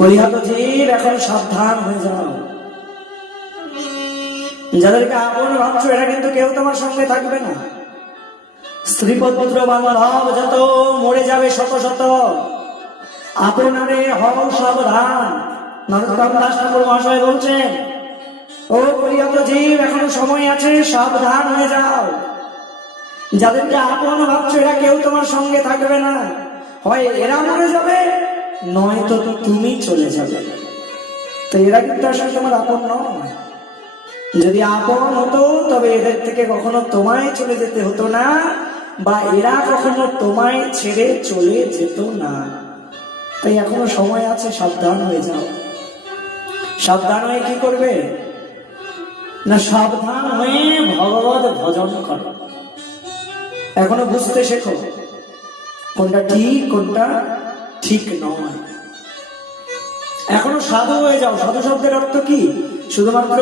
কলিহত জীব, এখন সাবধান হয়ে যাও। যাদেরকে আপন ভাবছো এরা কিন্তু কেউ তোমার সঙ্গে থাকবে না। স্ত্রী পুত্র বান্ধব যত মরে যাবে শত শত, আপনারে হও সাবধান। নরোত্তম দাস ঠাকুর মহাশয় বলছেন, ও কলিহত জীব, এখনো সময় আছে, সাবধান হয়ে যাও। যাদেরকে আপন ভাবছো এরা কেউ তোমার সঙ্গে থাকবে না। হয় এরা মরে যাবে, নয়তো তুমি চলে যাবে। তো এরা কিন্তু আসলে তোমার আপন নয়। যদি আপন হতো তবে এদের থেকে কখনো তোমায় চলে যেতে হতো না, বা এরা কখনো তোমায় ছেড়ে চলে যেত না। তাই এখনো সময় আছে, সাবধান হয়ে যাও। সাবধান হয়ে কি করবে না, সাবধান হয়ে ভগবত ভজন করো। এখনো বুঝতে শেখো কোনটা ঠিক কোনটা ঠিক নয়। এখনো সাধু হয়ে যাও। সাধু শব্দের অর্থ কি? শুধুমাত্র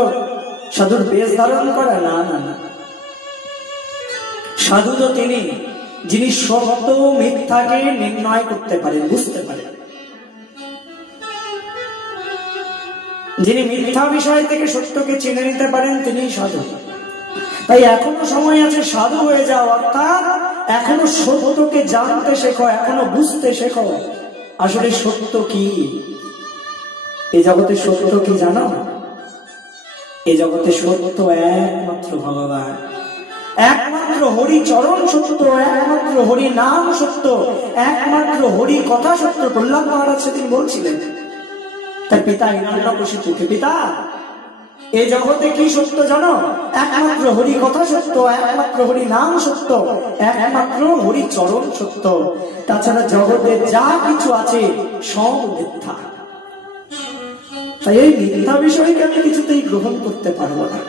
সাধুর বেশ ধারণ করা? না না না। সাধু তো তিনি যিনি সত্য মিথ্যাকে নির্ণয় করতে পারেন, বুঝতে পারেন, যিনি মিথ্যা বিষয় থেকে সত্যকে চিনে নিতে পারেন, তিনি সাধু। তাই এখনো সময় আছে, সাধু হয়ে যাও। অর্থাৎ এখনো সত্যকে জানতে শেখো, এখনো বুঝতে শেখো আসলে সত্য কি। এই জগতে সত্য কি জানো? এই জগতে সত্য একমাত্র ভগবান, একমাত্র হরি চরণ সত্য, একমাত্র হরি নাম সত্য, একমাত্র হরি কথা সত্য। প্রহ্লাদ মহারাজ সেদিন বলছিলেন তার পিতা হিরণ্যকশিপুকে, পিতা এই জগতে কি সত্য জানো? একমাত্র হরি কথা সত্য, একমাত্র হরি নাম সত্য, একমাত্র হরি চরণ সত্য। তাছাড়া জগতে যা কিছু আছে সব মিথ্যা। তাই এই মিথ্যা বিষয়কে আমি কিছুতেই গ্রহণ করতে পারবো না।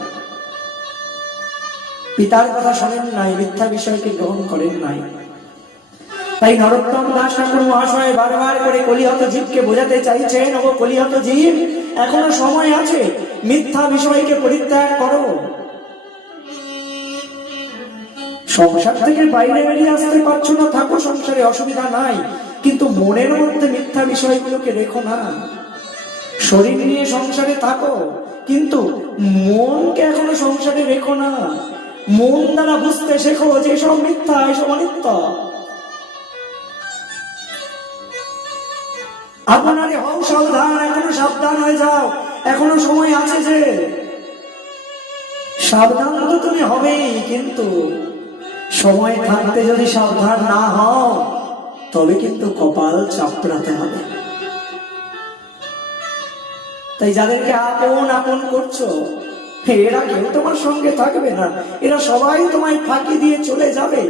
পিতার কথা শোনেন নাই, মিথ্যা বিষয়কে গ্রহণ করেন নাই। তাই নরোত্তম দাস ঠাকুর মহাশয় বারবার করে কলিহত জীবকে বোঝাতে চাইছেন, ও কলিহত জীব, এখনো সময় আছে, মিথ্যা বিষয়কে পরিত্যাগ করো। সংসার থেকে বাইরে বেরিয়ে আসতে পারছো না, থাকো সংসারে, অসুবিধা নাই, কিন্তু মনের মধ্যে মিথ্যা বিষয়গুলোকে রেখো না। শরীর নিয়ে সংসারে থাকো, কিন্তু মনকে এখনো সংসারে রেখো না। মন দ্বারা বুঝতে শেখো যে সব মিথ্যা, এসব অনিত্য। আপনারে হও সাবধান, এখনো সাবধান হয়ে যাও। এখনো সময় আছে যে সাবধান তো তুমি হবেই, কিন্তু সময় থাকতে যদি সাবধান না হও তবে কিন্তু কপাল চাপড়াতে হবে। তাই যাদেরকে আপন আপন করছো এরা কেউ তোমার সঙ্গে থাকবে না। এরা সবাই তোমায় ফাঁকি দিয়ে চলে যাবে।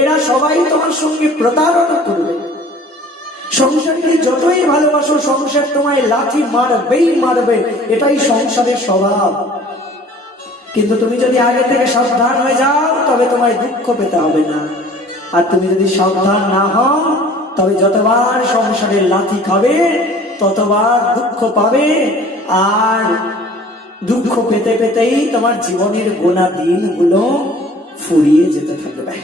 এরা সবাই তোমার সঙ্গে প্রতারণা করবে। সংসারকে যতই ভালোবাসো, সংসার তোমায় লাথি মারবেই মারবে, এটাই সংসারের স্বভাব। কিন্তু তুমি যদি আগে থেকে সাবধান হয়ে যাও তবে তোমায় দুঃখ পেতে হবে না। আর তুমি যদি সাবধান না হও তবে যতবার সংসারের লাথি খাবে ততবার দুঃখ পাবে। আর দুঃখ পেতে পেতেই তোমার জীবনের গোনা দিনগুলো ফুরিয়ে যেতে থাকবে।